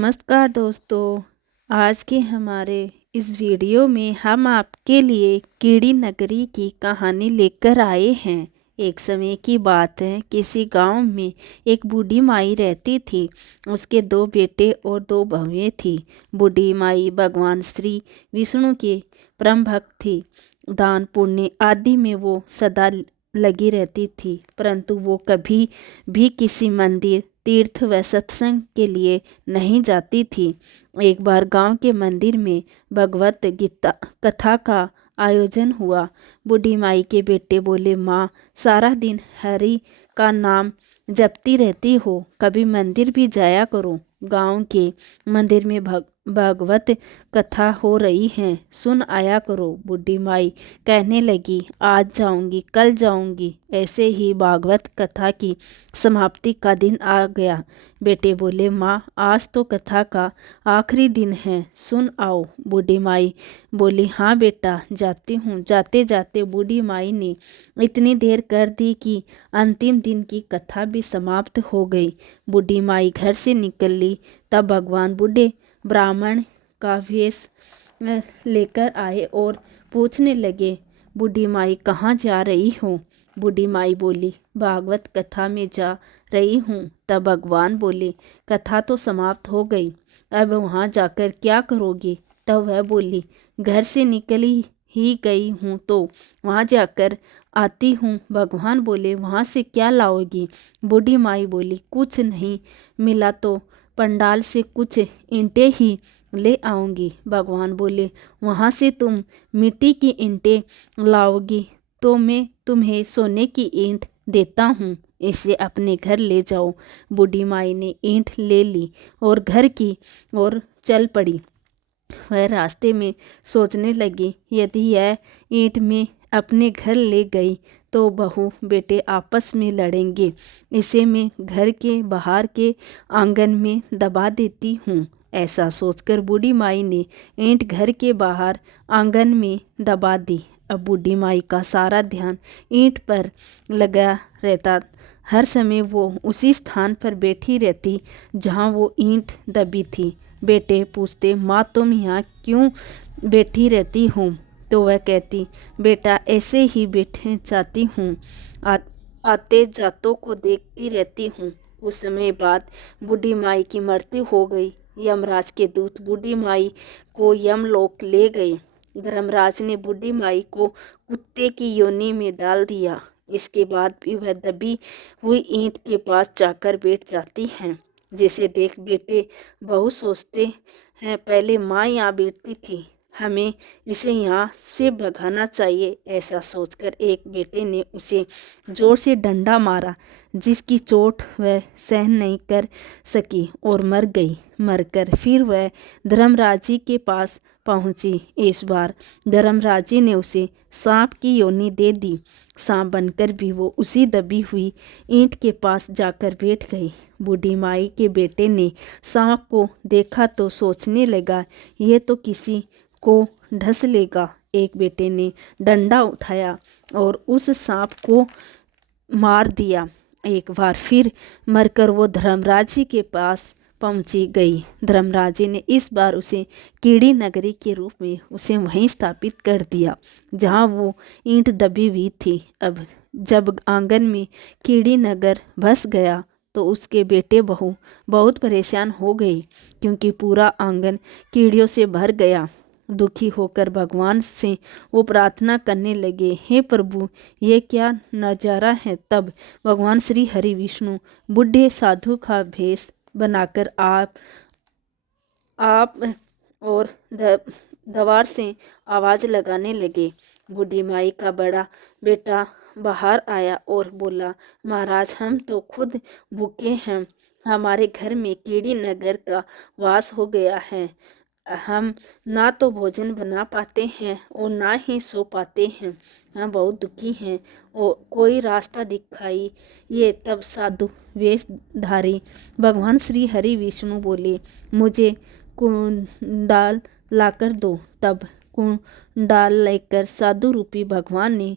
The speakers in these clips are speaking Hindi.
नमस्कार दोस्तों। आज के हमारे इस वीडियो में हम आपके लिए कीड़ी नगरी की कहानी लेकर आए हैं। एक समय की बात है, किसी गांव में एक बूढ़ी माई रहती थी। उसके 2 बेटे और 2 बहुएं थी। बूढ़ी माई भगवान श्री विष्णु की परम भक्त थी। दान पुण्य आदि में वो सदा लगी रहती थी, परंतु वो कभी भी किसी मंदिर, तीर्थ व सत्संग के लिए नहीं जाती थी। एक बार गांव के मंदिर में भगवत गीता कथा का आयोजन हुआ। बूढ़ी माई के बेटे बोले, माँ, सारा दिन हरि का नाम जपती रहती हो, कभी मंदिर भी जाया करो। गांव के मंदिर में भागवत कथा हो रही है, सुन आया करो। बूढ़ी माई कहने लगी, आज जाऊंगी, कल जाऊंगी। ऐसे ही भागवत कथा की समाप्ति का दिन आ गया। बेटे बोले, माँ, आज तो कथा का आखिरी दिन है, सुन आओ। बूढ़ी माई बोली, हाँ बेटा, जाती हूँ। जाते जाते बूढ़ी माई ने इतनी देर कर दी कि अंतिम दिन की कथा भी समाप्त हो गई। बूढ़ी माई घर से निकली तब भगवान बूढ़े ब्राह्मण का वेश लेकर आए और पूछने लगे, बूढ़ी माई कहाँ जा रही हो? बूढ़ी माई बोली, भागवत कथा में जा रही हूँ। तब भगवान बोले, कथा तो समाप्त हो गई, अब वहाँ जाकर क्या करोगी? तब वह बोली, घर से निकली ही गई हूँ तो वहाँ जाकर आती हूँ। भगवान बोले, वहाँ से क्या लाओगी? बूढ़ी माई बोली, कुछ नहीं मिला तो पंडाल से कुछ ईंटें ही ले आऊंगी। भगवान बोले, वहाँ से तुम मिट्टी की ईंटें लाओगी तो मैं तुम्हें सोने की ईंट देता हूँ, इसे अपने घर ले जाओ। बूढ़ी माई ने ईंट ले ली और घर की ओर चल पड़ी। वह रास्ते में सोचने लगी, यदि यह ईंट में अपने घर ले गई तो बहू बेटे आपस में लड़ेंगे, इसे मैं घर के बाहर के आंगन में दबा देती हूँ। ऐसा सोचकर बूढ़ी माई ने ईंट घर के बाहर आंगन में दबा दी। अब बूढ़ी माई का सारा ध्यान ईंट पर लगा रहता। हर समय वो उसी स्थान पर बैठी रहती जहाँ वो ईंट दबी थी। बेटे पूछते, माँ, तुम यहाँ क्यों बैठी रहती हो? तो वह कहती, बेटा, ऐसे ही बैठे जाती हूँ, आते जातों को देखती रहती हूँ। कुछ समय बाद बूढ़ी माई की मृत्यु हो गई। यमराज के दूत बूढ़ी माई को यमलोक ले गए। धर्मराज ने बूढ़ी माई को कुत्ते की योनि में डाल दिया। इसके बाद भी वह दबी हुई ईंट के पास जाकर बैठ जाती हैं, जिसे देख बेटे बहुत सोचते हैं, पहले माँ यहाँ बैठती थी, हमें इसे यहाँ से भगाना चाहिए। ऐसा सोचकर एक बेटे ने उसे जोर से डंडा मारा, जिसकी चोट वह सहन नहीं कर सकी और मर गई। मरकर फिर वह धर्मराज जी के पास पहुंची। इस बार धर्मराज जी ने उसे सांप की योनि दे दी। सांप बनकर भी वो उसी दबी हुई ईंट के पास जाकर बैठ गई। बूढ़ी माई के बेटे ने सांप को देखा तो सोचने लगा, ये तो किसी को ढस लेगा। एक बेटे ने डंडा उठाया और उस सांप को मार दिया। एक बार फिर मरकर वो धर्मराज जी के पास पहुंची गई। धर्मराज जी ने इस बार उसे कीड़ी नगरी के रूप में उसे वहीं स्थापित कर दिया जहां वो ईंट दबी हुई थी। अब जब आंगन में कीड़ी नगर बस गया तो उसके बेटे बहू बहुत परेशान हो गई, क्योंकि पूरा आंगन कीड़ियों से भर गया। दुखी होकर भगवान से वो प्रार्थना करने लगे, हे प्रभु, ये क्या नज़ारा है। तब भगवान श्री हरि विष्णु बुढ़े साधु का भेष बनाकर आप और दवार से आवाज़ लगाने लगे। बूढ़ी माई का बड़ा बेटा बाहर आया और बोला, महाराज, हम तो खुद भूखे हैं, हमारे घर में कीड़ी नगर का वास हो गया है, हम ना तो भोजन बना पाते हैं और ना ही सो पाते हैं, हम बहुत दुखी हैं और कोई रास्ता दिखाई। ये तब साधु वेशधारी भगवान श्री हरि विष्णु बोले, मुझे कुंडाल लाकर दो। तब कुंडाल लेकर साधु रूपी भगवान ने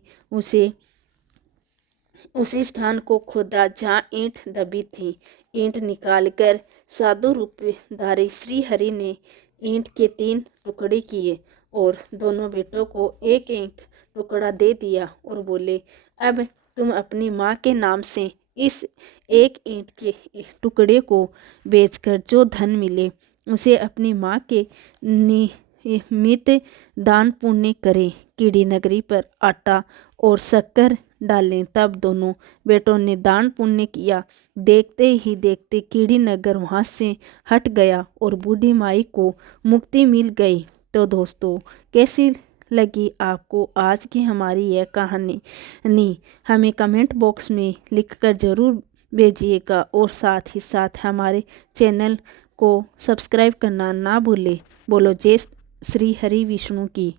उसी स्थान को खोदा जहाँ ईंट दबी थी। ईंट निकालकर साधु रूपधारी श्री हरि ने ईंट के 3 टुकड़े किए और दोनों बेटों को एक ईंट टुकड़ा दे दिया और बोले, अब तुम अपनी माँ के नाम से इस एक ईंट के टुकड़े को बेचकर जो धन मिले उसे अपनी माँ के निमित्त दान पुण्य करें। कीड़ी नगरी पर आटा और शक्कर डालें। तब दोनों बेटों ने दान पुण्य किया। देखते ही देखते कीड़ी नगर वहाँ से हट गया और बूढ़ी माई को मुक्ति मिल गई। तो दोस्तों, कैसी लगी आपको आज की हमारी यह कहानी हमें कमेंट बॉक्स में लिखकर ज़रूर भेजिएगा और साथ ही साथ हमारे चैनल को सब्सक्राइब करना ना भूलें। बोलो जय श्री हरि विष्णु की।